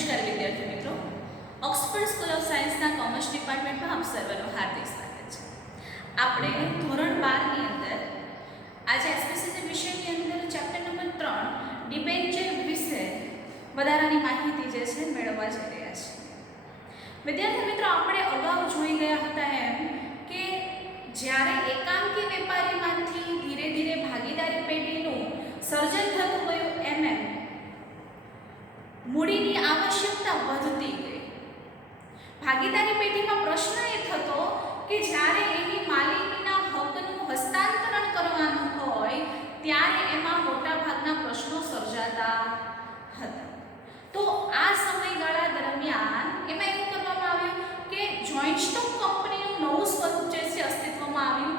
નમસ્કાર વિદ્યાર્થી મિત્રો, ઓક્સફર્ડ સ્કૂલ ઓફ સાયન્સના કોમર્સ ડિપાર્ટમેન્ટમાં આપ સર્વનું હાર્દિક સ્વાગત છે. આપણે ધોરણ 12 ની અંદર આજે એસપીસીસી વિષયની અંદર ચેપ્ટર નંબર 3 ડિબેન્ચર વિશે વધારાની માહિતી જે છે મેળવવા જઈ રહ્યા છીએ. વિદ્યાર્થી મિત્રો, આપણે અગાઉ જોઈ ગયા હતા એમ કે જ્યારે એકાંકી વેપારીમાંથી ધીરે ધીરે ભાગીદારી પેઢીનું સર્જન થતું ગયું એમ મૂડીની આવશ્યકતા વધતી ગઈ. ભાગીદારી પેઢીમાં પ્રશ્ન એ થતો કે જ્યારે એની માલિકીના હકનું હસ્તાંતરણ કરવાનું હોય ત્યારે એમાં મોટાભાગના પ્રશ્નો સર્જાતા હતા. તો આ સમયગાળા દરમિયાન એમાં એવું કરવામાં આવ્યું કે જોઈન્ટ સ્ટોક કંપનીનું નવું સ્વરૂપ જે છે અસ્તિત્વમાં આવ્યું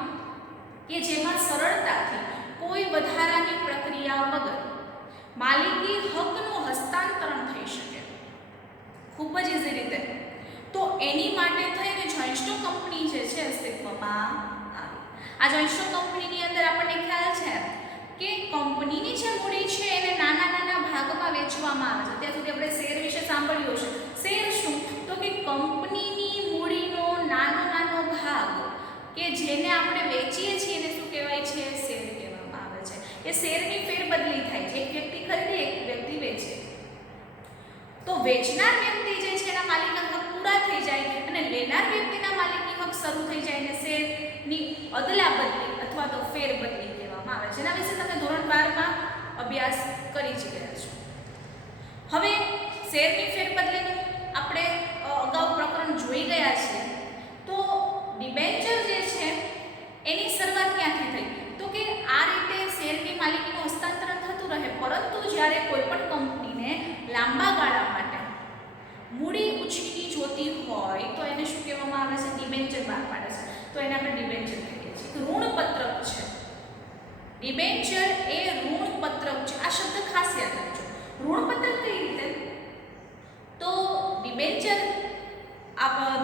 કે જેમાં સરળતાથી કોઈ વધારાની પ્રક્રિયા વગર માલિકી હકનું હસ્તાંતરણ થઈ શકે, ખૂબ જ ઇઝી રીતે. તો એની માટે થઈને જોઈન્ટ સ્ટોક કંપની જે છે અસ્તિત્વમાં આવી. આ જોઈન્ટ સ્ટોક કંપનીની અંદર આપણને ખ્યાલ છે કે કંપનીની જે મૂડી છે એને નાના નાના ભાગમાં વેચવામાં આવે છે. ત્યાં સુધી આપણે શેર વિશે સાંભળ્યું છે. શેર શું? તો કે કંપનીની મૂડીનો નાનો નાનો ભાગ કે જેને આપણે વેચીએ છીએ એને શું કહેવાય છે? શેર કહેવામાં આવે છે. એ શેરની ફેરબદલી થાય છે. એક વ્યક્તિ ખરીદે, એક વ્યક્તિ વેચે. તો વેચનાર વ્યક્તિ જે છે એના માલિકી હક પૂરા થઈ જાય અને લેનાર વ્યક્તિના માલિકી હક શરૂ થઈ જાય અને શેરની અદલા બદલી અથવા તો ફેરબદલી કહેવામાં આવે છે. એના વિશે તમે ધોરણ 12 માં અભ્યાસ કરી જ ગયા છો. હવે શેરની ફેરબદલીનું આપણે અગાઉ પ્રકરણ જોઈ ગયા છે. તો ડિબેન્ચર જે છે એની શરૂઆત ક્યાંથી થઈ? તો કે આ રીતે શેરની માલિકીનું હસ્તાંતરણ થતું રહે, પરંતુ જ્યારે કોઈ પણ કંપનીને લાંબા ગાળા માટે મૂડી ઉછીની જોતી હોય તો એને શું કહેવામાં આવે છે? ડિબેન્ચર બહાર પાડે છે. તો એને આપણે ડિબેન્ચર કહીએ છીએ. ઋણપત્રક છે. ડિબેન્ચર એ ઋણપત્રક છે. આ શબ્દ ખાસ યાદ રાખજો. ઋણપત્રક કઈ રીતે? તો ડિબેન્ચર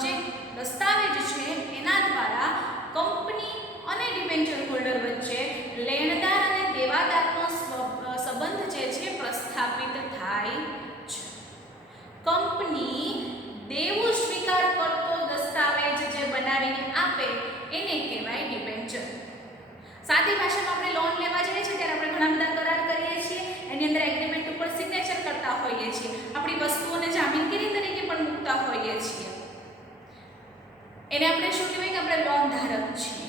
જે દસ્તાવેજ છે એના દ્વારા કંપની અને ડિબેન્ચર હોલ્ડર વચ્ચે લેણદાર અને દેવાદારનો સંબંધ જે છે પ્રસ્થાપિત થાય છે. કંપની દેવું સ્વીકાર કરતો દસ્તાવેજ જે બનાવીને આપે એને કહેવાય ડિબેન્ચર. સાદી ભાષામાં આપણે લોન લેવા જઈએ છીએ ત્યારે આપણે ઘણા બધા કરાર કરીએ છીએ. એની અંદર એગ્રીમેન્ટ ઉપર સિગ્નેચર કરતા હોઈએ છીએ. આપણી વસ્તુઓને જામીનગીરી તરીકે પણ મૂકતા હોઈએ છીએ. એને આપણે શું કહેવાય કે આપણે લોન ધારક છીએ.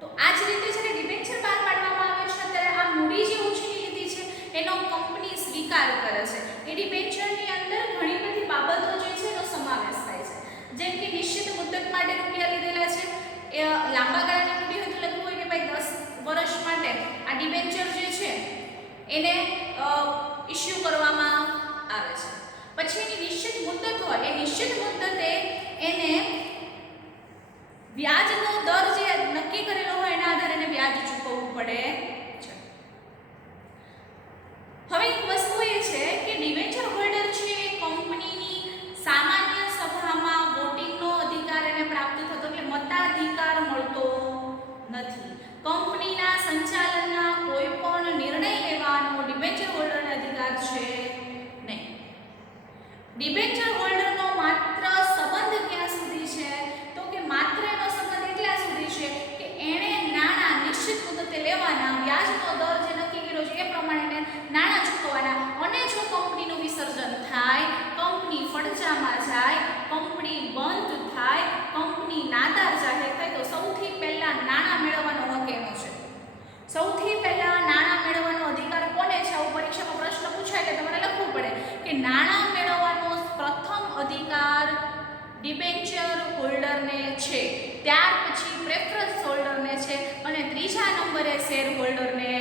તો આ જ રીતે જ્યારે ડિબેન્ચર બહાર પાડવામાં આવે છે ત્યારે આ મૂડી જે ઉછીની લીધી છે એનો કંપની સ્વીકાર કરે છે. એ ડિબેન્ચરની અંદર ઘણી બધી બાબતો જે છે એનો સમાવેશ થાય છે. જેમ કે નિશ્ચિત મુદત માટે રૂપિયા લીધેલા છે. એ લાંબા ગાળાની મૂડી હોય તો લખવું હોય કે ભાઈ 10 વર્ષ માટે આ ડિબેન્ચર જે છે એને ઇસ્યુ કરવામાં આવે છે. પછી એની નિશ્ચિત મુદત હોય, એ નિશ્ચિત મુદતે એને વ્યાજનો દર જે નક્કી કરેલો હોય એના આધારે એને વ્યાજ ચૂકવવું પડે છે. હવે એક વસ્તુ એ છે કે ડિબેન્ચર હોલ્ડર છે એ કંપનીની સામાન્ય સભામાં વોટિંગનો અધિકાર એને પ્રાપ્ત થતો, એટલે મતાધિકાર મળતો નથી. કંપનીના સંચાલનના કોઈ પણ નિર્ણય લેવાનો ડિબેન્ચર હોલ્ડરને અધિકાર છે નહીં. ડિબેન્ચર હોલ્ડરનો માત્ર સંબંધ ક્યાં સુધી છે? તો કે માત્ર એનો સંબંધ એટલા સુધી છે કે એણે નાણાં નિશ્ચિત મુદતે લેવાના, વ્યાજનો દર જે નક્કી કર્યો છે એ પ્રમાણે નાણાં ચૂકવવાના. અને જો કંપનીનું વિસર્જન થાય, કંપની ફડચામાં જાય, કંપની બંધ થાય, કંપની નાદાર જાહેર થાય તો સૌથી પહેલા નાણાં મેળવવાનો હક એનો છે. સૌથી પહેલા નાણાં મેળવવાનો અધિકાર કોને છે? આવું પરીક્ષામાં પ્રશ્ન પૂછાય એટલે તમારે લખવું પડે કે નાણાં મેળવવાનો પ્રથમ અધિકાર ડિબેન્ચર હોલ્ડરને છે, ત્યાર પછી પ્રેફરન્સ હોલ્ડરને છે અને ત્રીજા નંબરે શેર હોલ્ડરને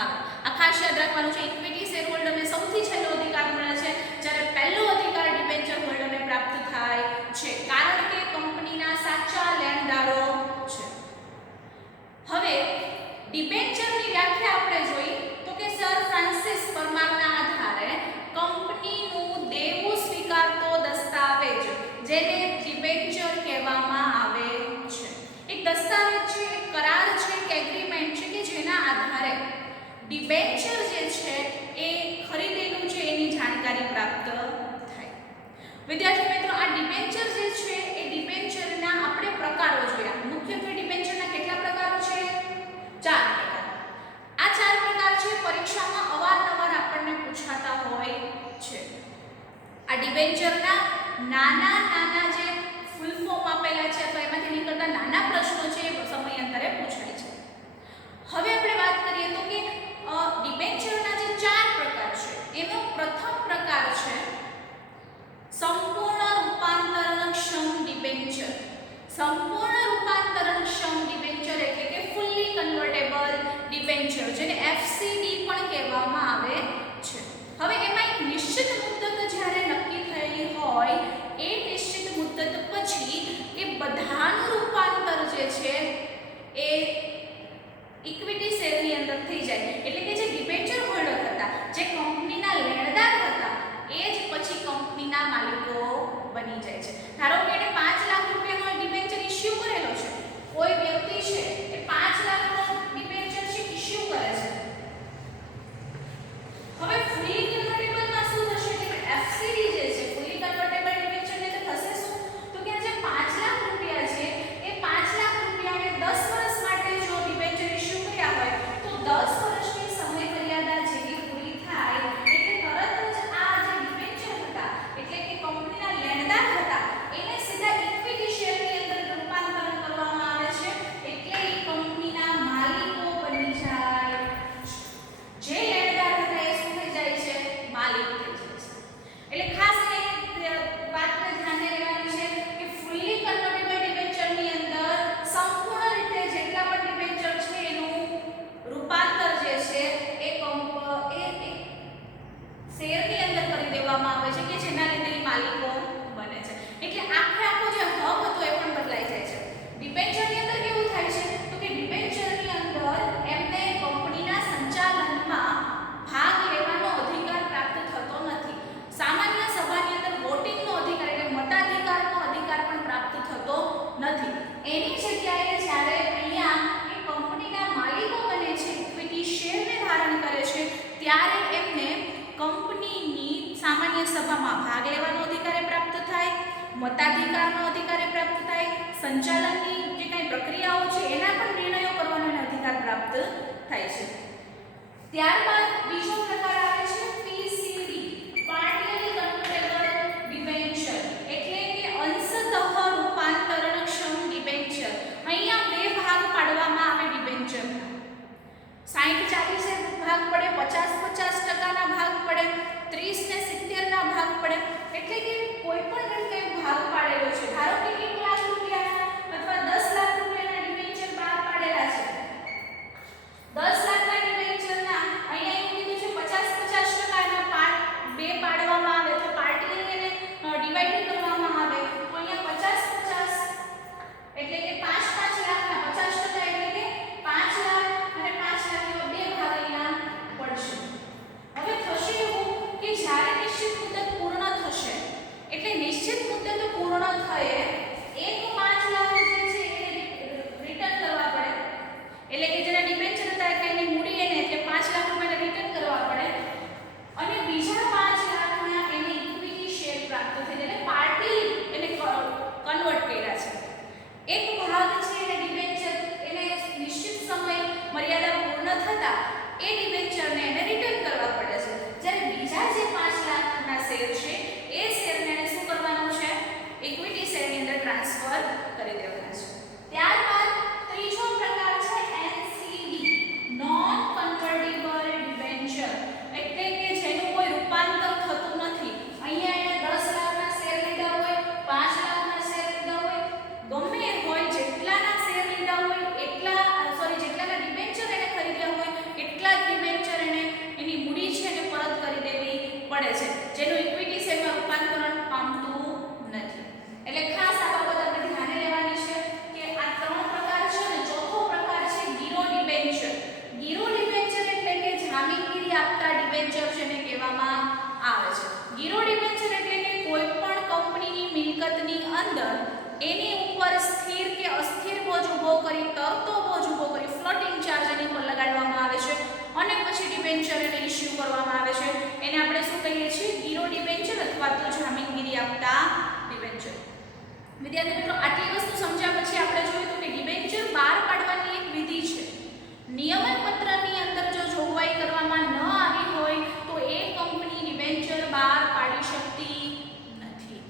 આવે. આ ખાસ યાદ રાખવાનું છે. ઇક્વિટી શેર હોલ્ડરને સૌથી છેલ્લો અધિકાર મળે છે, જ્યારે પહેલો અધિકાર ડિબેન્ચર હોલ્ડરને પ્રાપ્ત થાય છે, કારણ કે કંપનીના સાચા લેણદારો છે. હવે ડિબેન્ચરની વ્યાખ્યા આપણે જોઈ તો કે સર ફ્રાન્સિસ પરમારના આધારે કંપનીનું દેવું સ્વીકારતો દસ્તાવેજ જેને ડિબેન્ચર કહેવામાં આવે છે. એક દસ્તાવેજ છે, એક કરાર છે, એક એગ્રીમેન્ટ છે કે જેના આધારે ડિબેન્ચર જે છે એ ખરીદેલું છે એની જાણકારી પ્રાપ્ત વિદ્યાર્થી મિત્રો, આ ડિબેન્ચર જે છે એ ડિબેન્ચરના આપણે પ્રકારો જોયા. મુખ્યત્વે ડિબેન્ચરના કેટલા પ્રકારો છે? 4 પ્રકાર. આ 4 પ્રકાર છે પરીક્ષામાં અવારનવાર આપણને પૂછાતા હોય છે. આ ડિબેન્ચરના નાના નાના જે ફૂલ ફોર્મ આપેલા છે અથવા એમાંથી નીકળતા નાના પ્રશ્નો છે એ સમયાંતરે પૂછાય છે. હવે આપણે વાત કરીએ તો કે ડિબેન્ચરના જે 4 પ્રકાર છે એનો પ્રથમ પ્રકાર છે સંપૂર્ણ રૂપાંતરણક્ષમ ડિબેન્ચર. સંપૂર્ણ રૂપાંતરણક્ષમ ડિબેન્ચર એટલે કે ફુલ્લી કન્વર્ટેબલ ડિબેન્ચર, જેને FCD પણ કહેવામાં આવે છે. હવે એમાં એક નિશ્ચિત મુદત જ્યારે નક્કી થયેલી હોય એ નિશ્ચિત મુદત પછી એ બધાનું રૂપાંતર જે છે એ ઇક્વિટી શેરની અંદર થઈ જાય. એટલે કે જે ડિબેન્ચર હોલ્ડર હતા, જે કંપનીના લેણદાર હતા, એ જ પછી કંપનીના માલિકો બની જાય છે. ધારો કે એને 5 લાખ રૂપિયાનો ડિબેન્ચર ઇશ્યુ કરેલો છે. કોઈ વ્યક્તિ છે એ 5 લાખનો ડિબેન્ચર છે ઇશ્યુ કરે છે. હવે ફુલી કન્વર્ટેબલમાં શું થશે કે FCD જે છે ફુલી કન્વર્ટેબલ ડિબેન્ચર ને થશે શું તો કે આ જે 5 લાખ રૂપિયા છે એ 5 લાખ રૂપિયાને 10 વર્ષ માટે જો ડિબેન્ચર ઇશ્યુ કર્યા હોય તો 10 વર્ષની સમય મર્યાદા જેવી પૂરી થાય એટલે તરત જ આ જે ડિબેન્ચર હતા એટલે કે કંપનીના લેણદાર હતા એને સીધા ઇક્વિટી શેરની અંદર રૂપાંતરણ કરવામાં આવે છે. એટલે એ કંપનીના માલિકો બની જાય. જે લેણદાર હતા એ શું થઈ જાય છે? માલિક થઈ જાય છે. એટલે ખાસ એ વાતને ધ્યાને લેવાની છે કે ફુલ્લી કન્વર્ટેબલ ડિબેન્ચરની અંદર સંપૂર્ણ રીતે જેટલા પણ ડિબેન્ચર છે એનું રૂપાંતર જે છે એ શેરની અંદર કરી દેવામાં આવે છે કે જેના લીધે માલિકો બને છે. એટલે આખો જે હક હતો એ પણ બદલાઈ જાય છે. ડિબેન્ચરની અંદર કેવું થાય છે તો કે ડિબેન્ચરની અંદર એમને કંપનીના સંચાલનમાં ભાગ લેવાનો અધિકાર પ્રાપ્ત થતો નથી. સામાન્ય સભાની અંદર વોટિંગનો અધિકાર એટલે મતાધિકારનો અધિકાર પણ પ્રાપ્ત થતો નથી. એની જગ્યાએ જ્યારે અહીંયા એ કંપનીના માલિકો બને છે, ઇક્વિટી શેરને ધારણ કરે છે, ત્યારે એમને કંપનીની સામાન્ય સભામાં ભાગ લેવાનો અધિકાર પ્રાપ્ત થાય, મતાધિકારનો અધિકાર પ્રાપ્ત થાય, સંચાલનની જે કંઈ પ્રક્રિયાઓ છે એના પણ નિર્ણયો કરવાનો અધિકાર પ્રાપ્ત થાય છે. ત્યારબાદ બીજો પ્રકાર આવે છે PCD, પાર્ટિયલી કન્વર્ટેબલ ડિબેન્ચર એટલે કે અંશતઃ રૂપાંતરણક્ષમ ડિબેન્ચર. અહીંયા બે ભાગ પાડવામાં આવે ડિબેન્ચરના. 60-40 ભાગ પડે, 50-50% ભાગ પડે, 30-70 ભાગ પડે. એટલે કે કોઈ પણ રીતે ભાગ પાડેલો છે. ધારો કે 1 લાખ રૂપિયાના અથવા 10 લાખ રૂપિયાના ડિબેન્ચર બહાર પાડેલા છે. 10 લાખના ડિબેન્ચરના અહીંયા એવું કીધું છે 50-50% એના પાર્ટ બે પાડવામાં આવે તો પાર્ટીને એને ડિવાઈડ કરવામાં આવે તો અહીંયા 50-50 એટલે કે 5-5 લાખના 50% એટલે કે 5 લાખ અને 5 લાખ એવા બે ભાગ અહીંયા પડશે. હવે થશે એવું કે જ્યારે નિશ્ચિત મુદત પૂર્ણ થશે એટલે નિશ્ચિત મુદત પૂર્ણ થયે એક 5 લાખ જે છે એ રિટર્ન કરવા પડે. એટલે કે જેના ડિબેન્ચર હતા એટલે એની મૂડી એને એટલે 5 લાખ રૂપિયાને રિટર્ન કરવા પડે અને બીજા 5 લાખના એને ઇક્વિટી શેર પ્રાપ્ત થઈ એટલે પાર્ટી એને કન્વર્ટ કર્યા છે. એક ભાગ છે એને ડિબેન્ચર એને નિશ્ચિત સમય મર્યાદા પૂર્ણ થતા એ ડિબેન્ચરને એને રિટર્ન કરવા પડે છે. જ્યારે બીજા જે 5 લાખના શેર છે એ શેરને એને શું કરવાનું છે? ઇક્વિટી શેરની અંદર ટ્રાન્સફર કરી દેવાના છે. ત્યારબાદ ત્રીજો પ્રકાર છે NCD, નોન કન્વર્ટેબલ ડિબેન્ચર એટલે કે જેનું કોઈ રૂપાંતર થતું નથી. અહીંયા એને 10 લાખના શેર લીધા હોય, 5 લાખના શેર લીધા હોય, ગમે હોય જેટલાના શેર લીધા હોય જેટલાના ડિબેન્ચર એને ખરીદ્યા હોય એટલા જ ડિબેન્ચર એને એની મૂડી છે એને પરત કરી દેવી પડે છે, જેનું ઇક્વિટી શેરમાં રૂપાંતરણ પામતું નથી. એટલે ખાસ આ બાબત આપણે ધ્યાને લેવાની છે કે આ 3 પ્રકાર છે અને ચોથો પ્રકાર છે ગીરો ડિબેન્ચર. ગીરો ડિબેન્ચર એટલે કે જામીનગીરી આપતા ડિબેન્ચર જેને કહેવામાં આવે છે. ગીરો ડિબેન્ચર એટલે કે કોઈ પણ કંપનીની મિલકતની અંદર એની ઉપર સ્થિર કે અસ્થિર બોજ ઊભો કરી, તરતો બોજ ઊભો કરી, ફ્લોટિંગ ચાર્જ એની ઉપર લગાડવામાં આવે છે અને પછી ડિબેન્ચર એને ઇશ્યુ કરવામાં આવે છે. એને આપણે શું કહીએ છીએ? ગીરો ડિબેન્ચર અથવા તો જામીનગીરી આપતા વિદ્યાર્થી મિત્રો, આટલી વસ્તુ સમજ્યા પછી આપણે જોયું તો કે ડિબેન્ચર બહાર પાડવાની એક વિધિ છે. નિયમન પત્રની અંદર જો જોગવાઈ કરવામાં ન આવી હોય તો એ કંપની ડિબેન્ચર બહાર પાડી શકતી નથી.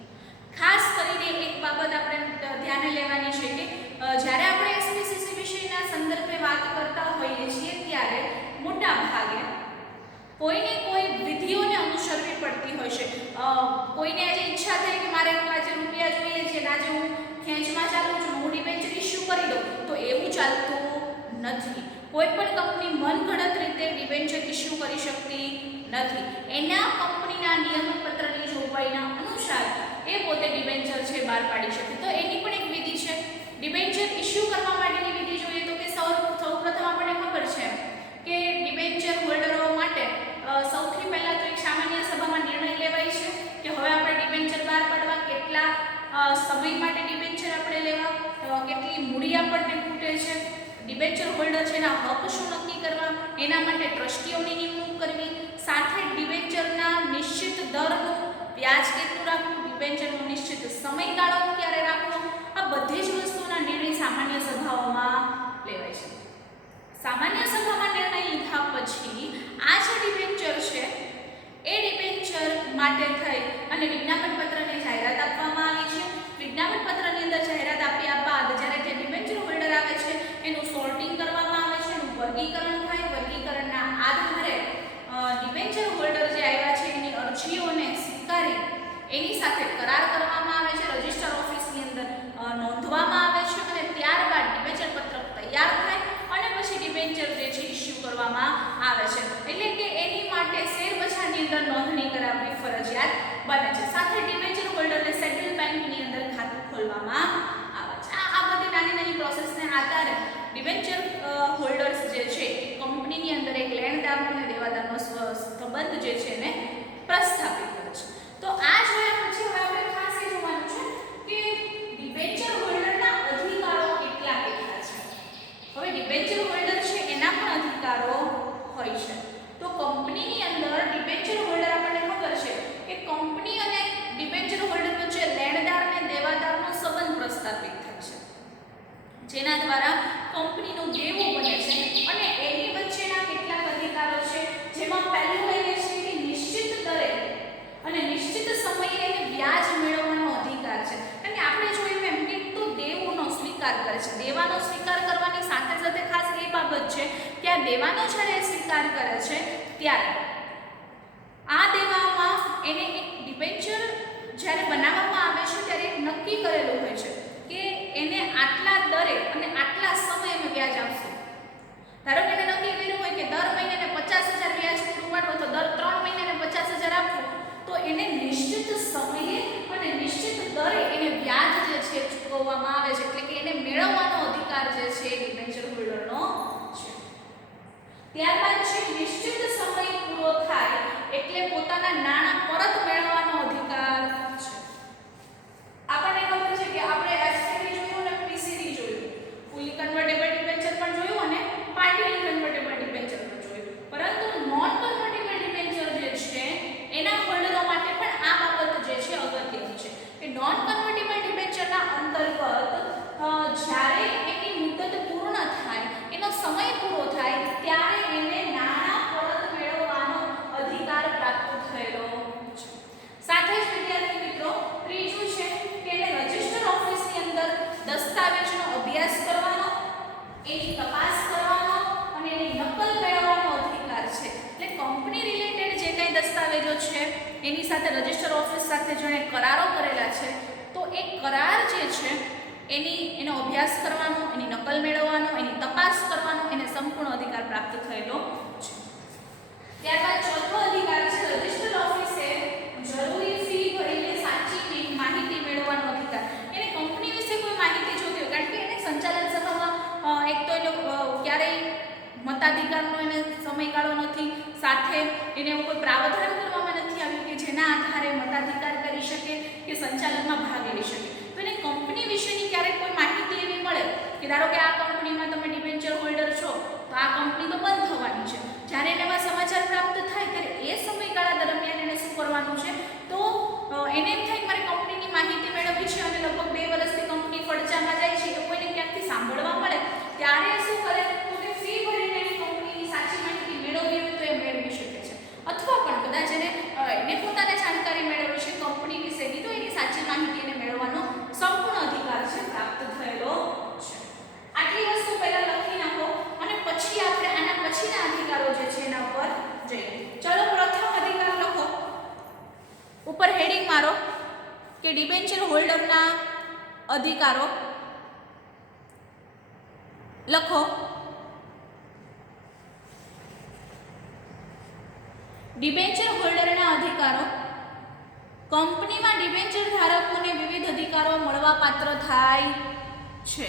ખાસ કરીને એક બાબત આપણે ધ્યાને લેવાની છે કે જ્યારે આપણે એસપીસીસી વિષયના સંદર્ભે વાત કરતા હોઈએ છીએ ત્યારે મોટા ભાગે કોઈને કોઈ વિધિઓને અનુસરવી પડતી હોય છે. કોઈને આજે ઈચ્છા થઈ કે મારે આજે રૂપિયા જોઈએ છે ને આજે હું ખેંચમાં ચાલું છું, હું ડિબેન્ચર ઇસ્યુ કરી દઉં, તો એવું ચાલતું નથી. કોઈ પણ કંપની મનગઢત રીતે ડિબેન્ચર ઇસ્યુ કરી શકતી નથી. એના કંપનીના નિયમન પત્રની જોગવાઈના અનુસાર એ પોતે ડિબેન્ચર છે બહાર પાડી શકે. તો એની પણ એક વિધિ છે. ડિબેન્ચર ઇસ્યુ કરવા માટેની વિધિ જોઈએ તો કે સૌપ્રથમ આપણને ખબર છે કે ડિબેન્ચર હોલ્ડરો માટે સૌથી પહેલા તો એક સામાન્ય સભામાં નિર્ણય લેવાય છે કે હવે આપણે ડિબેન્ચર બહાર પાડવા, કેટલા સમય માટે ડિબેન્ચર આપણે લેવા, કેટલી મૂડી આપણને ખૂટે છે, ડિબેન્ચર હોલ્ડર છે એના હક શું નક્કી કરવા, એના માટે ટ્રસ્ટીઓની નિમણૂક કરવી, સાથે ડિબેન્ચરના નિશ્ચિત દરનું વ્યાજ કેટલું રાખવું, ડિબેન્ચરનો નિશ્ચિત સમયગાળો ક્યારે રાખવો, આ બધી જ વસ્તુના નિર્ણય સામાન્ય સભાઓમાં લેવાય છે. સામાન્ય સભામાં નિર્ણય લીધા પછી આ જે ડિબેન્ચર છે એ ડિબેન્ચર માટે થઈ અને વિજ્ઞાપન પત્રની જાહેરાત આપવામાં આવી છે. વિજ્ઞાપન પત્રની અંદર જાહેરાત આપ્યા બાદ જ્યારે જે ડિબેન્ચર હોલ્ડર આવે છે એનું સોર્ટિંગ કરવામાં આવે છે, એનું વર્ગીકરણ થાય. વર્ગીકરણના આધારે ડિબેન્ચર હોલ્ડર જે આવ્યા છે એની અરજીઓને સ્વીકારી એની સાથે કરાર કરવામાં આવે છે, રજિસ્ટર ઓફિસની અંદર નોંધવામાં આવે છે અને ત્યારબાદ ડિબેન્ચર પત્રક તૈયાર થાય અને પછી ડિબેન્ચર જે છે ઇસ્યુ કરવામાં આવે છે. એટલે કે એની માટે શેર બજારની અંદર નોંધણી કરાવવી ફરજિયાત બને છે. સાથે ડિબેન્ચર હોલ્ડરને સેન્ટ્રલ બેંકની અંદર ખાતું ખોલવામાં આવે છે. આ બધી નાની નાની પ્રોસેસને આધારે ડિબેન્ચર હોલ્ડર્સ જે છે એ કંપનીની અંદર એક લેણદારનો અને દેવાદારનો સંબંધ જે છે એને પ્રસ્થાપિત કરે છે. તો આ જોયા પછી હવે આપણે ખાસ એ જોવાનું છે કે ડિબેન્ચર હોલ્ડરના અધિકારો કેટલા છે. હવે ડિબેન્ચર હોલ્ડર છે એના પણ અધિકારો હોય છે. તો કંપનીની અંદર ડિબેન્ચર હોલ્ડર આપણને ખબર છે કે કંપની અને ડિબેન્ચર હોલ્ડર વચ્ચે લેણદાર અને દેવાદારનો સંબંધ પ્રસ્થાપિત થાય છે, જેના દ્વારા કંપનીનું દેવું બને છે અને એની વચ્ચેના કેટલાક અધિકારો છે. જેમાં પહેલું એ છે કે નિશ્ચિત દરે અને નિશ્ચિત સમયે એને વ્યાજ મેળવવાનો અધિકાર છે. કારણ કે આપણે જોયું એમ કે તો દેવોનો સ્વીકાર કરે છે. દેવાનો સ્વીકાર કરવાની સાથે સાથે ખાસ એ બાબત છે કે આ દેવાનો જ્યારે સ્વીકાર કરે છે ત્યારે આ દેવામાં એને એક ડિબેન્ચર જ્યારે બનાવવામાં આવે છે ત્યારે એક નક્કી કરેલું હોય છે કે એને આટલા દરે અને આટલા સમયમાં વ્યાજ આપશે. ધારો કે એને નક્કી કર્યું હોય કે દર મહિને 50,000 વ્યાજ પૂરું પાડવું, તો દર 3 મહિને 50,000 આપવું, તો એને નિશ્ચિત સમયે અને નિશ્ચિત દરે એને વ્યાજ જે છે ચૂકવવામાં આવે છે. એટલે કે એને મેળવવાનો અધિકાર જે છે ડિબેન્ચર હોલ્ડરનો છે. ત્યારબાદ છે નિશ્ચિત સમય પૂરો થાય એટલે પોતાના નાણાં પરત મેળવવાનો અધિકાર છે. આપણને ખબર છે કે આપણે એફસીડી જોયું અને પીસીડી જોયું, ફૂલી કન્વર્ટેબલ ડિબેન્ચર પણ જોયું અને પાર્ટિયલી કન્વર્ટેબલ ડિબેન્ચર પણ જોયું. પરંતુ નોન કન્વર્ટેબલ ડિબેન્ચર જે છે એના હોલ્ડરો માટે પણ આ બાબત જે છે અગત્યની છે કે નોન કન્વર્ટેબલ ડિબેન્ચરના અંતર્ગત જ્યારે એની મુદત પૂર્ણ થાય, એનો સમય પૂરો થાય ત્યારે એને નાણાં પરત મેળવવાનો અધિકાર પ્રાપ્ત થયેલો છે. સાથે જ વિદ્યાર્થી મિત્રો ત્રીજું છે કે એને રજિસ્ટર ઓફિસની અંદર દસ્તાવેજનો અભ્યાસ કરવાનો, એની તપાસ કરવાનો અને એની નકલ મેળવવાનો અધિકાર છે. એટલે કંપની રિલેટેડ જે કંઈ દસ્તાવેજો છે એની સાથે રજિસ્ટર ઓફિસ સાથે જેણે કરારો કરેલા છે તો એ કરાર જે છે એનો અભ્યાસ કરવાનો, એની નકલ મેળવવાનો, એની તપાસ કરવાનો એને સંપૂર્ણ અધિકાર પ્રાપ્ત થયેલો છે. ત્યારબાદ ચોથો અધિકાર છે રજિસ્ટર ઓફિસે જરૂરી ફી ભરીને સાચી માહિતી મેળવવાનો અધિકાર. એને કંપની વિશે કોઈ માહિતી જોતી હોય, કારણ કે એને સંચાલન સભામાં એક તો એનો ક્યારેય મતાધિકારનો એને સમયગાળો નથી, સાથે એને એવું કોઈ પ્રાવધાન કરવામાં નથી આવ્યું કે જેના આધારે મતાધિકાર કરી શકે કે સંચાલનમાં ભાગ લઈ શકે. તો એને કંપની વિશેની ક્યારેક કોઈ માહિતી એવી મળે કે ધારો કે આ કંપનીમાં તમે ડિબેન્ચર હોલ્ડર છો તો આ કંપની તો બંધ થવાની છે. જ્યારે એને એવા સમાચાર પ્રાપ્ત થાય ત્યારે એ સમયગાળા દરમિયાન એને શું કરવાનું છે, તો એને એમ થાય કે મારે કંપનીની માહિતી મેળવવી છે અને લગભગ 2 વર્ષ મારો કે ડિબેન્ચર હોલ્ડરના અધિકારો લખો. ડિબેન્ચર હોલ્ડરના અધિકારો. કંપનીમાં ડિબેન્ચર ધારકોને વિવિધ અધિકારો મળવાપાત્ર થાય છે.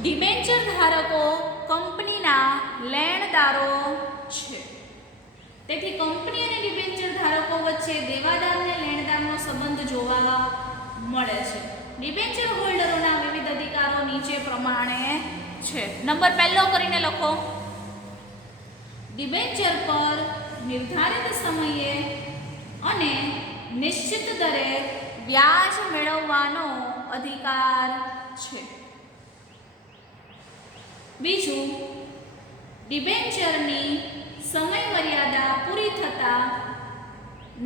ડિબેન્ચર ધારકો કંપનીના લેણદારો છે. તેથી કંપની અને ડિબેન્ચર ધારકો વચ્ચે દેવાદાર અને લેણદારનો સંબંધ જોવા મળે છે. ડિબેન્ચર હોલ્ડરોના વિવિધ અધિકારો નીચે પ્રમાણે છે. નંબર પહેલો કરીને લખો. ડિબેન્ચર પર નિર્ધારિત સમયે અને નિશ્ચિત દરે વ્યાજ મેળવવાનો અધિકાર છે. બીજું, ડિબેન્ચરની સમયમર્યાદા પૂરી થતાં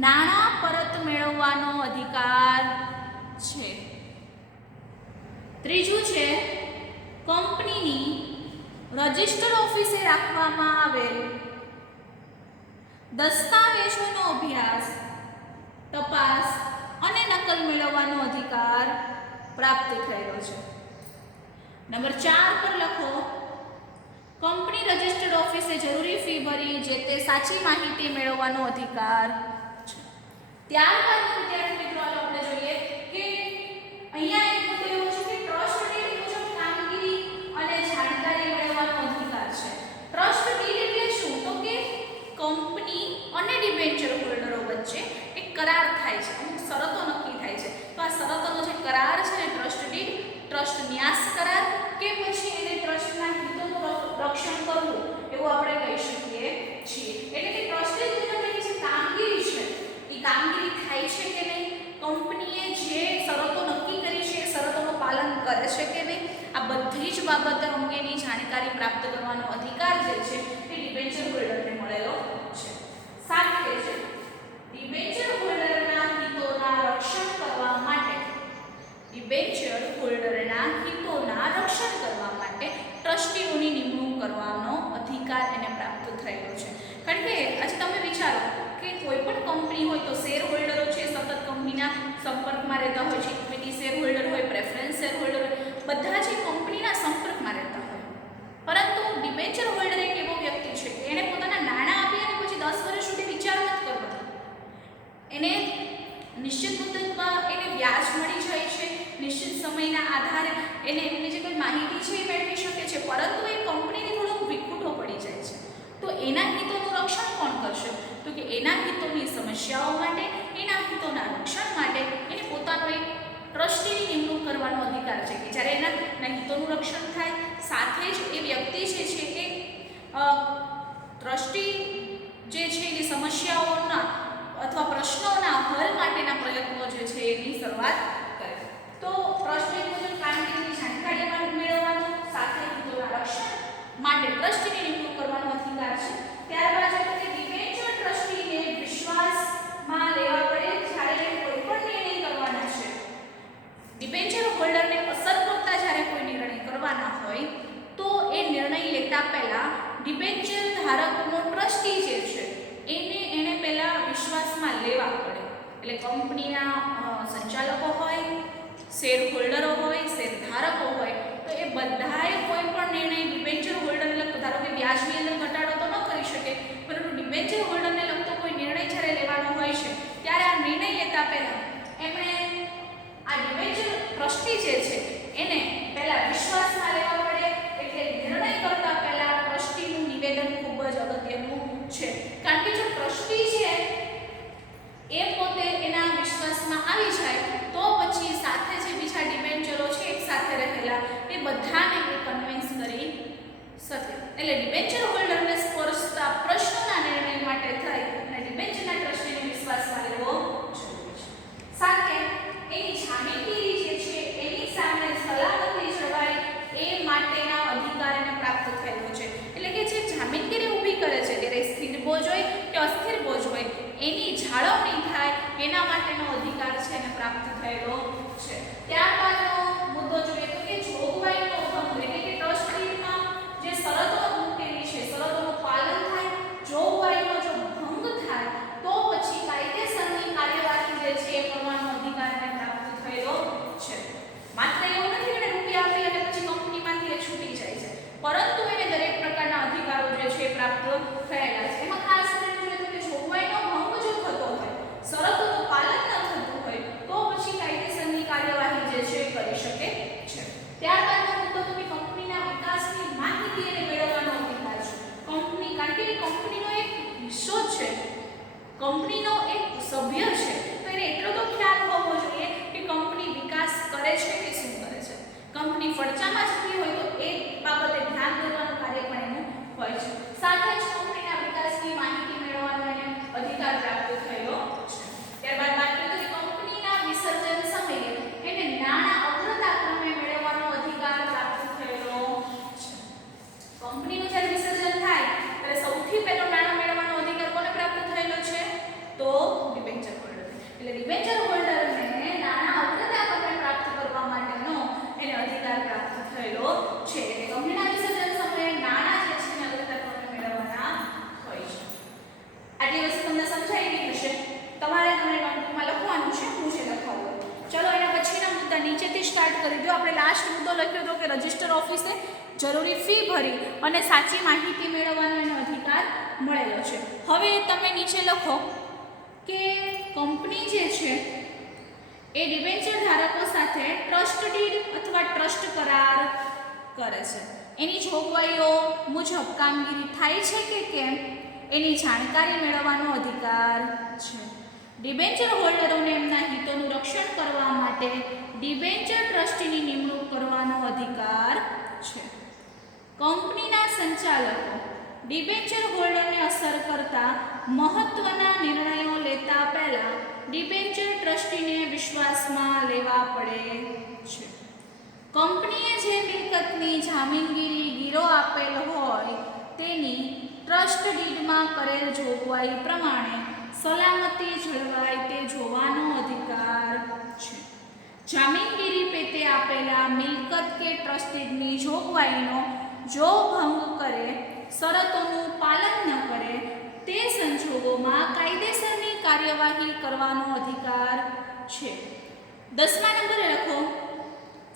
નાણાં પરત મેળવવાનો અધિકાર છે. ત્રીજું છે, કંપનીની રજિસ્ટર્ડ ઓફિસે રાખવામાં આવેલ દસ્તાવેજોનો અભ્યાસ, તપાસ અને નકલ મેળવવાનો અધિકાર પ્રાપ્ત થયેલો છે. નંબર 4 પર લખો. કંપની રજિસ્ટર્ડ ઓફિસે જરૂરી ફી ભરી જે તે સાચી માહિતી મેળવવાનો અધિકાર છે. ત્યારબાદ વિદ્યાર્થી મિત્રો આપણે જોઈએ કે અહીંયા એક મુદ્દો એવો છે કે ટ્રસ્ટ ડીડ મુજબ કામગીરી અને જાણકારી મેળવવાનો અધિકાર છે. ટ્રસ્ટ ડીડ એટલે શું? તો કે કંપની અને ડિબેન્ચર હોલ્ડરો વચ્ચે એક કરાર થાય છે, અમુક શરતો નક્કી થાય છે. તો આ શરતોનો જે કરાર છે ને ટ્રસ્ટ ડીડ, ટ્રસ્ટ ન્યાસ કરાર કે પછી એને ટ્રસ્ટના હિતોનું રક્ષણ કરવું એવું આપણે કહી શકીએ છીએ. એટલે કે ટ્રસ્ટેડ મુજબની જે કામગીરી છે એ કામગીરી થાય છે કે નહીં, કંપનીએ જે શરતો નક્કી કરી છે એ શરતોનું પાલન કરે છે કે નહીં, આ બધી જ બાબતો અંગેની જાણકારી પ્રાપ્ત કરવાનો અધિકાર જે છે એ ડિબેન્ચર હોલ્ડરને મળેલો છે. સાથે જ ડિબેન્ચર હોલ્ડરના હિતોના રક્ષણ કરવા માટે ટ્રસ્ટીઓની નિમણૂક કરવાનો અધિકાર એને પ્રાપ્ત થયેલો છે. કારણ કે આજે તમે વિચારો કે કોઈ પણ કંપની હોય તો શેર હોલ્ડરો છે સતત કંપનીના સંપર્કમાં રહેતા હોય છે. ઇક્વિટી શેર હોલ્ડર હોય, પ્રેફરન્સ શેર હોલ્ડર હોય, બધા જ કંપનીના સંપર્કમાં રહેતા હોય. પરંતુ ડિબેન્ચર હોલ્ડર એક એવો વ્યક્તિ છે કે એણે પોતાના નાણાં આપી અને પછી 10 વર્ષ સુધી વિચાર નથી કરવાનો. એને નિશ્ચિત મુદતમાં એને વ્યાજ મળી જાય છે, નિશ્ચિત સમયના આધારે એની જે કોઈ માહિતી છે એ મેળવી શકે છે, પરંતુ એ કંપનીને થોડોક વિખૂટો પડી જાય છે. તો એના હિતોનું રક્ષણ કોણ કરશે? તો કે એના હિતોની સમસ્યાઓ માટે, એના હિતોના રક્ષણ માટે એને પોતાનો એક ટ્રસ્ટીની નિમણૂક કરવાનો અધિકાર છે કે જ્યારે એના હિતોનું રક્ષણ થાય, સાથે જ એ વ્યક્તિ જે છે એ ટ્રસ્ટી જે છે એની સમસ્યાઓના અથવા પ્રશ્નોના હલ માટેના પ્રયત્નો જે છે એની શરૂઆત કરે. તો ટ્રસ્ટી મુજબ કામગીરીની જાણકારી મેળવવાનો, સાથે હિતોના રક્ષણ માટે ટ્રસ્ટીની નિમણૂક કરવાનો અધિકાર છે. ત્યારબાદ એટલે કે ડિબેન્ચર ટ્રસ્ટીને વિશ્વાસમાં લેવા પડે જ્યારે કોઈ પણ નિર્ણય કરવાના છે. ડિબેન્ચર હોલ્ડરને અસર કરતા જ્યારે કોઈ નિર્ણય કરવાના હોય તો એ નિર્ણય લેતા પહેલા ડિબેન્ચર ધારકોનો ટ્રસ્ટી જે છે એને પહેલા વિશ્વાસમાં લેવા પડે. એટલે કંપનીના સંચાલકો હોય, શેર હોલ્ડરો હોય, શેર ધારકો હોય, તો એ બધાએ કોઈ પણ નિર્ણય ડિબેન્ચર હોલ્ડરને લગતો, ધારો કે વ્યાજની અંદર ઘટાડો તો ન કરી શકે, પરંતુ ડિબેન્ચર હોલ્ડરને લગતો કોઈ નિર્ણય જ્યારે લેવાનો હોય છે ત્યારે આ નિર્ણય લેતા પહેલા એમણે આ ડિબેન્ચર ટ્રસ્ટી જે છે એને પહેલા વિશ્વાસમાં લેવા પડે. એટલે નિર્ણય કરતા પહેલા ટ્રસ્ટીનું નિવેદન ખૂબ જ અગત્યનું છે. કારણ કે જો ટ્રસ્ટી છે એ પોતે એના વિશ્વાસમાં આવી જાય તો પછી સાથે જે બીજા ડિબેન્ચરો છે એક સાથે રહેલા એ બધાને એ કન્વિન્સ કરી શકે. એટલે ડિબેન્ચર હોલ્ડરને સ્પર્શતા પ્રશ્નોના નિર્ણય માટે થઈ અને ડિબેન્ચરના ટ્રસ્ટીને વિશ્વાસમાં લેવો જરૂરી છે. સાથે એની જામીનગીરી જે છે એની સામે સલામતી જળવાય એ માટેના અધિકાર એને પ્રાપ્ત થયેલો છે. એટલે કે જે જામીનગીરી ઊભી કરે છે ત્યારે સ્થિર બોજ હોય કે અસ્થિર બોજ હોય એની જાળવણી થાય એના માટેનો અધિકાર છે એને પ્રાપ્ત થયેલો છે. ત્યારબાદનો મુદ્દો જોઈએ તો કે જોગવાઈનો ભંગ, એટલે કે ટ્રસ્ટ ડીડમાં જે શરતો મૂકેલી છે શરતોનું પાલન થાય, જોગવાઈનો જો ભંગ થાય થયેલો છે. કંપનીના વિસર્જન સમયે નાણાં જે છે ને અગ્રતા મેળવવાના હોય છે. આટલી વસ્તુ તમને સમજાઈ ગઈ હશે. તમારે નોટબુકમાં લખવાનું છે, હું છે લખાવું. ચલો એના પછીના મુદ્દા નીચેથી સ્ટાર્ટ કરી દો. આપણે લાસ્ટ મુદ્દો લખ્યો હતો કે રજિસ્ટર ઓફિસે જરૂરી ફી ભરી અને સાચી માહિતી મેળવવાનો એનો અધિકાર મળેલો છે. હવે તમે નીચે લખો કે કંપની જે છે એ ડિબેન્ચર ધારકો સાથે ટ્રસ્ટ ડીડ અથવા ટ્રસ્ટ કરાર કરે છે. એની જોગવાઈઓ મુજબ કામગીરી થાય છે કે કેમ એની જાણકારી મેળવવાનો અધિકાર છે. ડિબેન્ચર હોલ્ડરોને એમના હિતોનું રક્ષણ કરવા માટે ડિબેન્ચર ટ્રસ્ટીની નિમણૂક કરવાનો અધિકાર છે. કંપનીના સંચાલકો ડિબેન્ચર હોલ્ડરને અસર કરતા મહત્વના નિર્ણયો લેતા પહેલા ડિબેન્ચર ટ્રસ્ટીને વિશ્વાસમાં લેવા પડે છે. કંપનીએ જે મિલકતની જામીનગીરી ગીરો આપેલ હોય તેની ટ્રસ્ટ ડીડમાં કરેલ જોગવાઈ પ્રમાણે સલામતી જળવાય તે જોવાનો અધિકાર છે. જામીનગીરી પેટે આપેલા મિલકત કે ટ્રસ્ટ ડીડની જોગવાઈનો જો ભંગ કરે, શરતોનું પાલન ન કરે તે સંજોગોમાં કાયદેસરની કાર્યવાહી કરવાનો અધિકાર છે. 10મા નંબરે લખો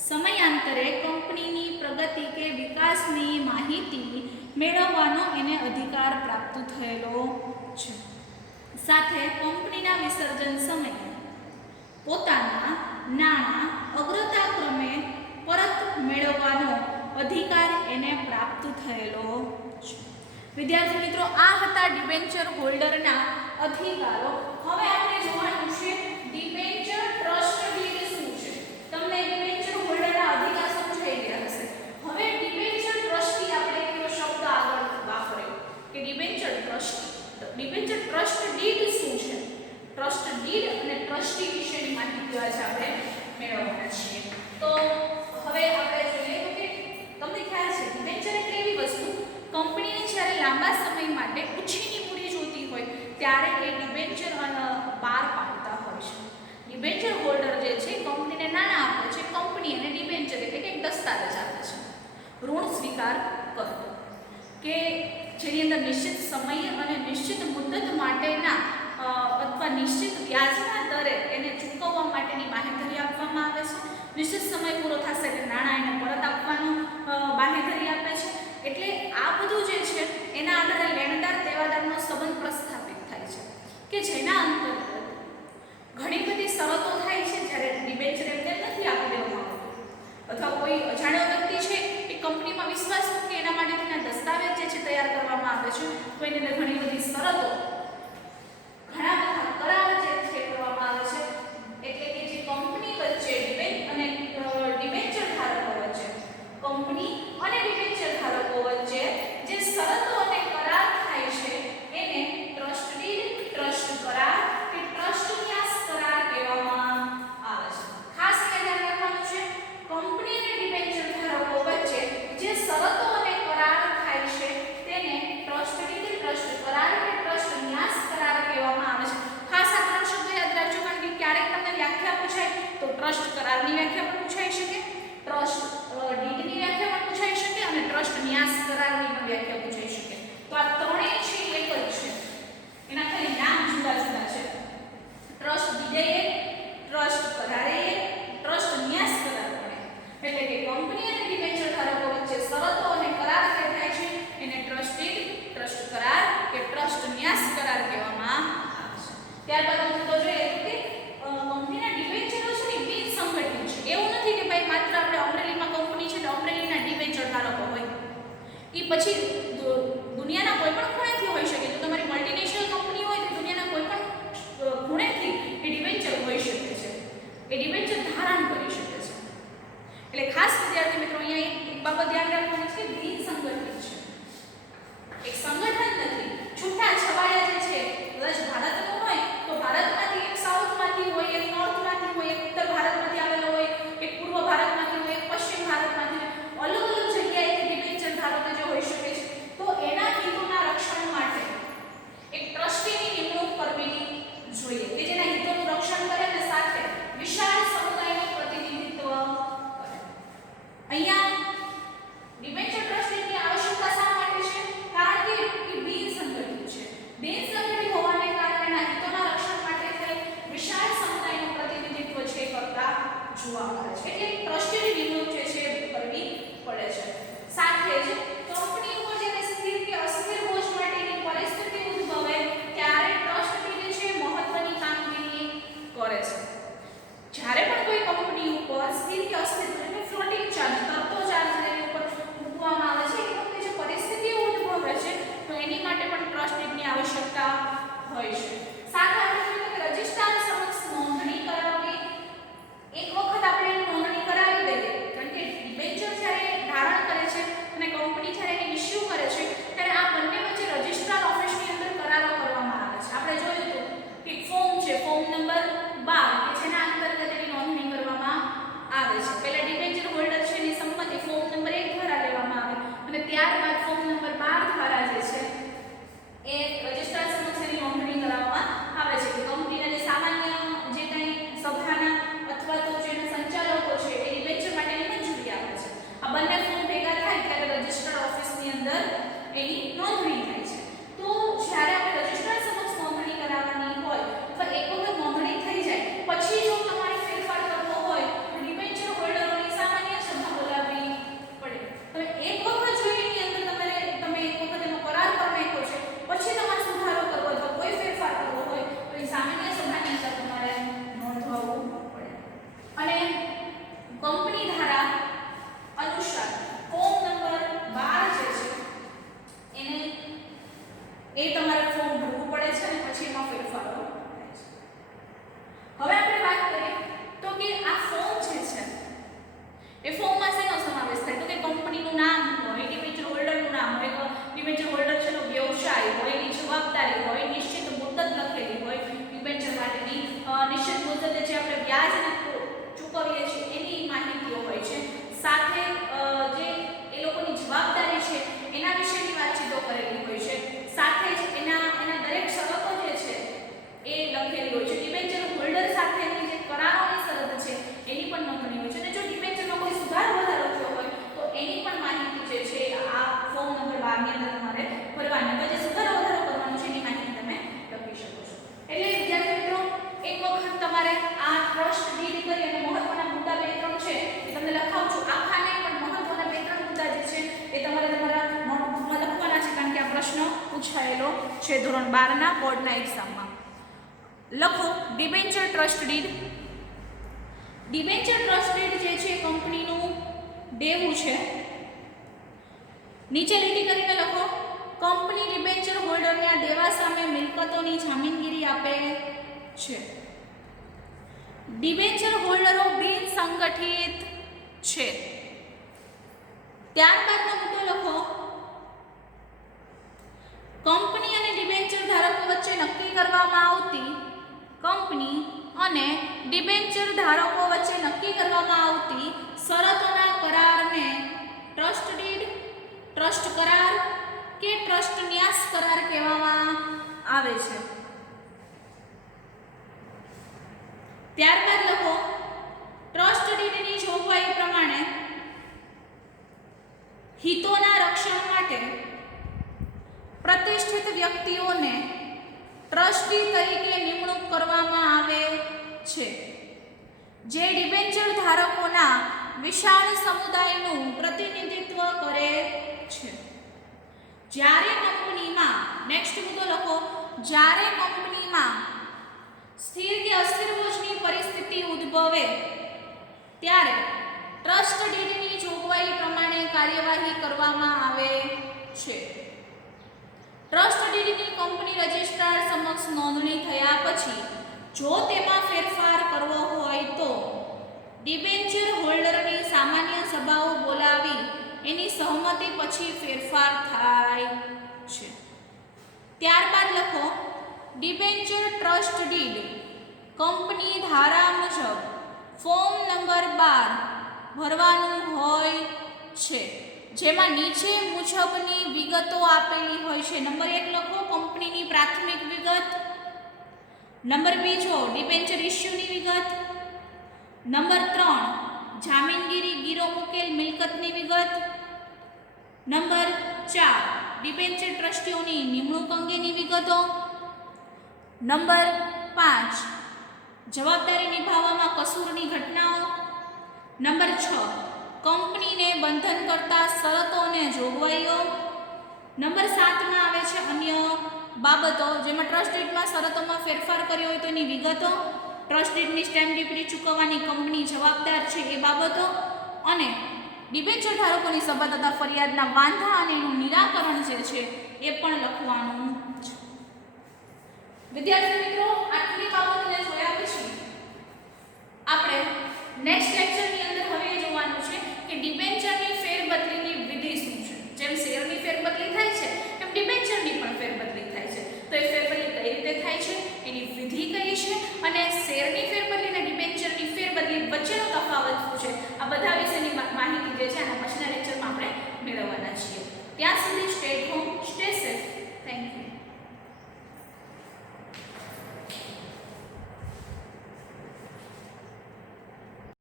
સમયાંતરે કંપનીની પ્રગતિ કે વિકાસની માહિતી મેળવવાનો એને અધિકાર પ્રાપ્ત થયેલો છે. સાથે કંપનીના વિસર્જન સમયે પોતાના નાણાં અગ્રતા ક્રમે પરત મેળવવાનો અધિકાર એને પ્રાપ્ત થયેલો છે. વિદ્યાર્થી મિત્રો, આ હતા ડિબેન્ચર હોલ્ડરના અધિકારો. હવે આપણે જોવાનું છે ડિબેન્ચર ટ્રસ્ટ ડીડ શું છે. તમને ડિબેન્ચર હોલ્ડરના અધિકાર સમજાઈ ગયા હશે. હવે ડિબેન્ચર ટ્રસ્ટી આપણે એનો શબ્દ આગળ વાપર્યો કે debenture trustee. Debenture trust did શું છે? ટ્રસ્ટ ડીડ અને ટ્રસ્ટી વિશેની માહિતી આજે આપણે મેળવવાના છીએ. તો હવે આપણે જોઈએ કે તમને ખ્યાલ છે ડિબેન્ચર એટલે એવી વસ્તુ કંપનીને જ્યારે લાંબા સમય માટે ઓછીની મૂડી જોતી હોય ત્યારે એ ડિબેન્ચર બહાર પાડતા હોય છે. ડિબેન્ચર હોલ્ડર જે છે કંપનીને નાણાં આપે છે, કંપની એને ડિબેન્ચર એટલે કે એક દસ્તાવેજ આપે છે ઋણ સ્વીકાર કરતો કે જેની અંદર નિશ્ચિત સમય અને નિશ્ચિત મુદ્દત માટેના અથવા નિશ્ચિત વ્યાજના દરે એને ચૂકવવા માટેની બાંહેધરી આપવામાં આવે છે. નિશ્ચિત સમય પૂરો થશે એટલે નાણાં એને પરત આપવાનું બાંહેધરી આપે છે. એટલે આ બધું જે છે એના આધારે લેણદાર દેવાદારનો સંબંધ પ્રસ્થાપિત થાય છે કે જેના અંતર્ગત ઘણી બધી શરતો થાય છે. જ્યારે ડિબેન્ચર એમને નથી આપી દેવામાં આવતું અથવા કોઈ અજાણ્યો વ્યક્તિ છે એ કંપનીમાં વિશ્વાસ મૂકે એના માટે તેના દસ્તાવેજ જે છે તૈયાર કરવામાં આવે છે. કોઈને ઘણી બધી શરતો, ઘણા બધા કરાર જે છે કરવામાં આવે છે. એટલે કે જે કંપની વચ્ચે અને ડિબેન્ચર ધારકો વચ્ચે, કંપની અને ડિબેન્ચર ધારકો વચ્ચે જે શરતો અને કરાર થાય છે એને ટ્રસ્ટ ડીડ, ટ્રસ્ટ કરાર કે ટ્રસ્ટ ન્યાસ કરાર કહેવામાં આવે છે. ખાસ ધ્યાન રાખવાનું છે કંપની અને ડિબેન્ચર ધારકો વચ્ચે જે શરતો અને કરાર થાય છે તેને ટ્રસ્ટ ડીડ, ટ્રસ્ટ કરાર કે ટ્રસ્ટ ન્યાસ કરાર કહેવામાં આવે છે. ખાસ આ ત્રણ શબ્દો યાદ રાખજો કારણ કે ક્યારેક તમને વ્યાખ્યા પૂછાય તો ટ્રસ્ટ કરારની વ્યાખ્યા પણ પૂછાઈ શકે, ટ્રસ્ટ ડીડની વ્યાખ્યા પણ પૂછાઈ શકે અને ટ્રસ્ટ ન્યાસ કરારની પણ વ્યાખ્યા પૂછાઈ શકે. તો આ ત્રણેય છે એક જ છે, એના ખાલી નામ જુદા જુદા છે. ટ્રસ્ટ ડીડે એક, ટ્રસ્ટ કરારે એક, ટ્રસ્ટ ન્યાસ કરાર પણ એક. એટલે કે કંપની અને ડિબેન્ચર ધારકો વચ્ચે શરતો અને કરાર જે થાય છે એને ટ્રસ્ટ ડીડ, ટ્રસ્ટ કરાર કે ટ્રસ્ટ ન્યાસ કરાર કહેવામાં આવે છે. ત્યારબાદ હું તો જોઈએ કે કંપનીના ડિબેન્ચરો છે ને બિન સંગઠિત છે. એવું નથી કે ભાઈ માત્ર આપણે અમરેલીમાં કંપની છે તો અમરેલીના ડિબેન્ચર ધારકો હોય. એ પછી દુનિયાના કોઈ પણ ખૂણેથી હોઈ શકે. જો તમારી મલ્ટીનેશનલ કંપની હોય તો દુનિયાના કોઈ પણ ખૂણેથી એ ડિબેન્ચર હોઈ શકે છે, એ ડિબેન્ચર ધારણ કરી શકે છે. એટલે ખાસ વિદ્યાર્થી મિત્રો અહીંયા એક બાબત ધ્યાન રાખવાની છે, બિન સંગઠિત છે, એક સંગઠન નથી. છૂટા છવાયા જે છે કદાચ ભારતનું હોય તો ભારતમાંથી એક સાઉથમાંથી હોય, એક નોર્થમાંથી હોય, એક ઉત્તર ભારતમાંથી આવેલો હોય, એક પૂર્વ ભારતમાંથી હોય, એક પશ્ચિમ ભારતમાંથી અલગ અલગ જગ્યાએથી ડિબેન્ચર ધારકો જે હોઈ શકે છે. તો એના હિતોના રક્ષણ માટે એક ટ્રસ્ટીની નિમણૂક કરવી જોઈએ કે જેના હિતોનું રક્ષણ કરે અને સાથે વિશાળ સમુદાયનું પ્રતિનિધિત્વ કરે. અહીંયા ધોરણ 12 બોર્ડના એક્ઝામમાં. લખો debenture trust did. Debenture trust did જે છે કંપનીનું દેવું છે. નીચે લીટી કરીને લખો કંપની ડિબેન્ચર હોલ્ડરને આ દેવા સામે મિલકતોની જામીનગીરી આપે છે. ડિબેન્ચર હોલ્ડરો બિન સંગઠિત છે. ત્યારબાદનો મુદ્દો લખો કંપની અને ડિબેન્ચર ધારકો વચ્ચે નક્કી કરવામાં આવતી કંપની અને ડિબેન્ચર ધારકો વચ્ચે નક્કી કરવામાં આવતી શરતોના કરારને ટ્રસ્ટ ડીડ, ટ્રસ્ટ કરાર કે ટ્રસ્ટ ન્યાસ કરાર કહેવામાં આવે છે. ત્યારબાદ લખો ટ્રસ્ટ ડીડની જોગવાઈ પ્રમાણે હિતોના રક્ષણ માટે પ્રતિષ્ઠિત વ્યક્તિઓને ટ્રસ્ટી તરીકે નિમણૂક કરવામાં આવે છે, જે ડિબેન્ચર ધારકોના વિશાળ સમુદાયનું પ્રતિનિધિત્વ કરે છે. જ્યારે કંપનીમાં નેક્સ્ટ મુદ્દો લખો જ્યારે કંપનીમાં સ્થિર કે અસ્થિર બોજની પરિસ્થિતિ ઉદ્ભવે ત્યારે ટ્રસ્ટ ડીડની જોગવાઈ પ્રમાણે કાર્યવાહી કરવામાં આવે છે. ટ્રસ્ટ ડીડની કંપની રજિસ્ટ્રાર સમક્ષ નોંધણી થયા પછી જો તેમાં ફેરફાર કરવો હોય તો ડિબેન્ચર હોલ્ડરની સામાન્ય સભાઓ બોલાવી એની સહમતિ પછી ફેરફાર થાય છે. ત્યારબાદ લખો ડિબેન્ચર ટ્રસ્ટ ડીડ કંપની ધારા મુજબ ફોર્મ નંબર 12 ભરવાનું હોય છે, જેમાં નીચે મુજબની વિગતો આપેલી હોય છે. નંબર 1 લખો કંપનીની પ્રાથમિક વિગત. નંબર 2 જો ડિબેન્ચર ઇસ્યુની વિગત. નંબર 3 જામીનગીરી ગીરો મૂકેલ મિલકતની વિગત. નંબર 4 ડિબેન્ચર ટ્રસ્ટીઓની નિમણૂક અંગેની વિગતો. નંબર 5 જવાબદારી નિભાવવામાં કસૂરની ઘટનાઓ. નંબર 6 કંપનીને બંધન કરતા શરતો અને જોગવાઈઓ. નંબર 7 આવે છે અન્ય બાબતો, જેમાં ટ્રસ્ટ ડીડમાં શરતોમાં ફેરફાર કર્યો હોય તો એની વિગતો, ટ્રસ્ટ ડીડની સ્ટેમ્પ ડ્યુટી ચૂકવવાની કંપની જવાબદાર છે એ બાબતો, અને ડિબેન્ચર ધારકોની સભા તથા ફરિયાદના વાંધા અને એનું નિરાકરણ જે છે એ પણ લખવાનું છે. વિદ્યાર્થી મિત્રો, આટલી બાબતોને જોયા પછી આપણે નેક્સ્ટ લેક્ચરની અંદર હવે એ જોવાનું છે કે ડિબેન્ચરની ફેરબદલીની વિધિ શું છે. જેમ શેરની ફેરબદલી થાય છે એમ ડિબેન્ચરની પણ ફેરબદલી થાય છે. તો એ ફેરબદલી કઈ રીતે થાય છે, એની વિધિ કઈ છે, અને શેરની ફેરબદલી અને ડિબેન્ચરની ફેરબદલી વચ્ચેનો તફાવત શું છે, આ બધા વિશેની માહિતી જે છે આના પછીના લેક્ચરમાં આપણે મેળવવાના છીએ. ત્યાં સુધી